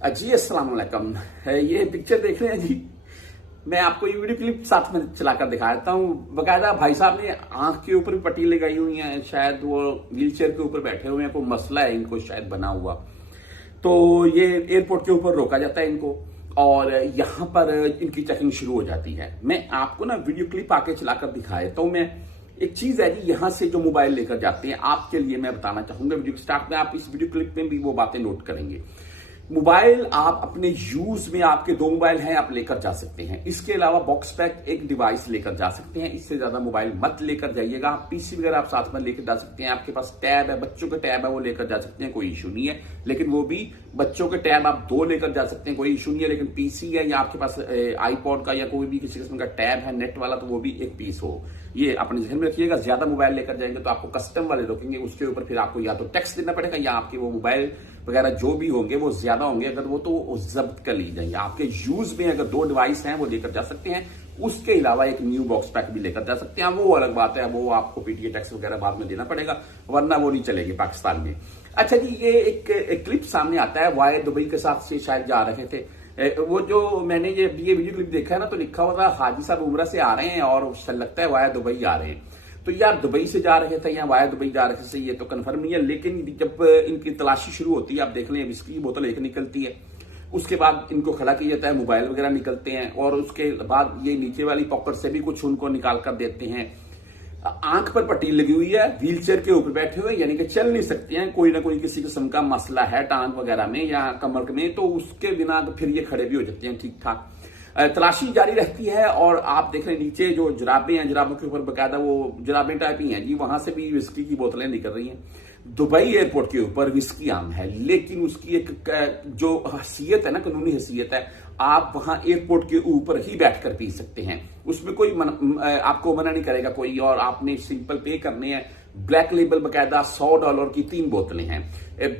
जी अस्सलाम वालेकुम। ये पिक्चर देख रहे हैं जी, मैं आपको ये वीडियो क्लिप साथ में चलाकर दिखा देता हूँ। बकायदा भाई साहब ने आंख के ऊपर भी पट्टी लगाई हुई है, शायद वो व्हील चेयर के ऊपर बैठे हुए हैं, कोई मसला है इनको शायद बना हुआ। तो ये एयरपोर्ट के ऊपर रोका जाता है इनको और यहाँ पर इनकी चेकिंग शुरू हो जाती है। मैं आपको ना वीडियो क्लिप आके चलाकर दिखा देता हूँ। मैं एक चीज है जी, यहाँ से जो मोबाइल लेकर जाते हैं आपके लिए मैं बताना चाहूंगा। वीडियो स्टार्ट में आप इस वीडियो क्लिप में भी वो बातें नोट करेंगे। मोबाइल आप अपने यूज में, आपके दो मोबाइल हैं, आप लेकर जा सकते हैं। इसके अलावा बॉक्स पैक एक डिवाइस लेकर जा सकते हैं। इससे ज्यादा मोबाइल मत लेकर जाइएगा। आप पीसी वगैरह आप साथ में लेकर जा सकते हैं। आपके पास टैब है, बच्चों का टैब है, वो लेकर जा सकते हैं, कोई इशू नहीं है। लेकिन वो भी बच्चों के टैब आप दो लेकर जा सकते हैं, कोई इशू नहीं है। लेकिन पीसी है या आपके पास आईपॉड का या कोई भी किसी किस्म का टैब है नेट वाला, तो वो भी एक पीस हो। ये अपने जहन में रखिएगा। ज्यादा मोबाइल लेकर जाएंगे तो आपको कस्टम वाले रोकेंगे, उसके ऊपर फिर आपको या तो टैक्स देना पड़ेगा या आपके वो मोबाइल वगैरह जो भी होंगे वो ज्यादा होंगे। अगर वो तो जब्त कर ली जाएंगे। आपके यूज में अगर दो डिवाइस हैं वो लेकर जा सकते हैं। उसके अलावा एक न्यू बॉक्स पैक भी लेकर जा सकते हैं। वो अलग बात है, वो आपको पीटीए टैक्स वगैरह बाद में देना पड़ेगा, वरना वो नहीं चलेगी पाकिस्तान में। अच्छा जी, ये एक क्लिप सामने आता है। वाया दुबई के साथ से शायद जा रहे थे। वो जो मैंने ये वीडियो क्लिप देखा है ना, तो लिखा हुआ था हाजी साहब उम्रा से आ रहे हैं और लगता है वाया दुबई आ रहे हैं। तो यार दुबई से जा रहे थे या वाया दुबई जा रहे थे ये तो कंफर्म नहीं है। लेकिन जब इनकी तलाशी शुरू होती है, आप देख लें, विस्की की बोतल एक निकलती है, उसके बाद इनको खड़ा किया जाता है, मोबाइल वगैरह निकलते हैं और उसके बाद ये नीचे वाली पॉकेट से भी कुछ उनको निकाल कर देते हैं। आंख पर पट्टी लगी हुई है, व्हील चेयर के ऊपर बैठे हुए, यानी कि चल नहीं सकते हैं। कोई ना कोई किसी किस्म का मसला है टांग वगैरह में या कमर में, तो उसके बिना फिर ये खड़े भी हो जाते हैं ठीक ठाक। तलाशी जारी रहती है और आप देख रहे हैं नीचे जो जुराबें हैं, जुराबों के ऊपर बकायदा वो जुराबें टाइप ही हैं जी, वहां से भी विस्की की बोतलें निकल रही हैं। दुबई एयरपोर्ट के ऊपर विस्की आम है, लेकिन उसकी एक जो हैसियत है ना, कानूनी हैसियत है, आप वहां एयरपोर्ट के ऊपर ही बैठकर पी सकते हैं। उसमें कोई आपको मना नहीं करेगा कोई, और आपने सिंपल पे करने हैं। ब्लैक लेबल बकायदा $100 की 3 बोतलें हैं।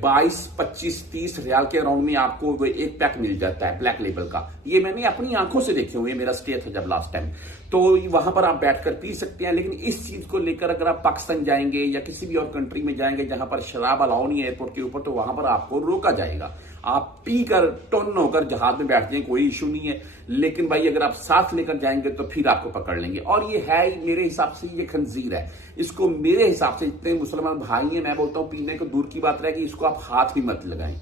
22, 25, 30 रियाल के अराउंड में आपको वो एक पैक मिल जाता है ब्लैक लेबल का। ये मैंने अपनी आंखों से देखे हुए, मेरा स्टे था जब लास्ट टाइम, तो वहां पर आप बैठकर पी सकते हैं। लेकिन इस चीज को लेकर अगर आप पाकिस्तान जाएंगे या किसी भी और कंट्री में जाएंगे जहां पर शराब अलाउ नहीं है एयरपोर्ट के ऊपर, तो वहां पर आपको रोका जाएगा। आप पी कर टोन होकर जहाज में बैठ जाएं, कोई इशू नहीं है। लेकिन भाई अगर आप साथ लेकर जाएंगे तो फिर आपको पकड़ लेंगे। और ये है मेरे हिसाब से ये खंजीर है। इसको मेरे हिसाब से, इतने मुसलमान भाई हैं, मैं बोलता हूं पीने को दूर की बात रहे कि इसको आप हाथ भी मत लगाएं।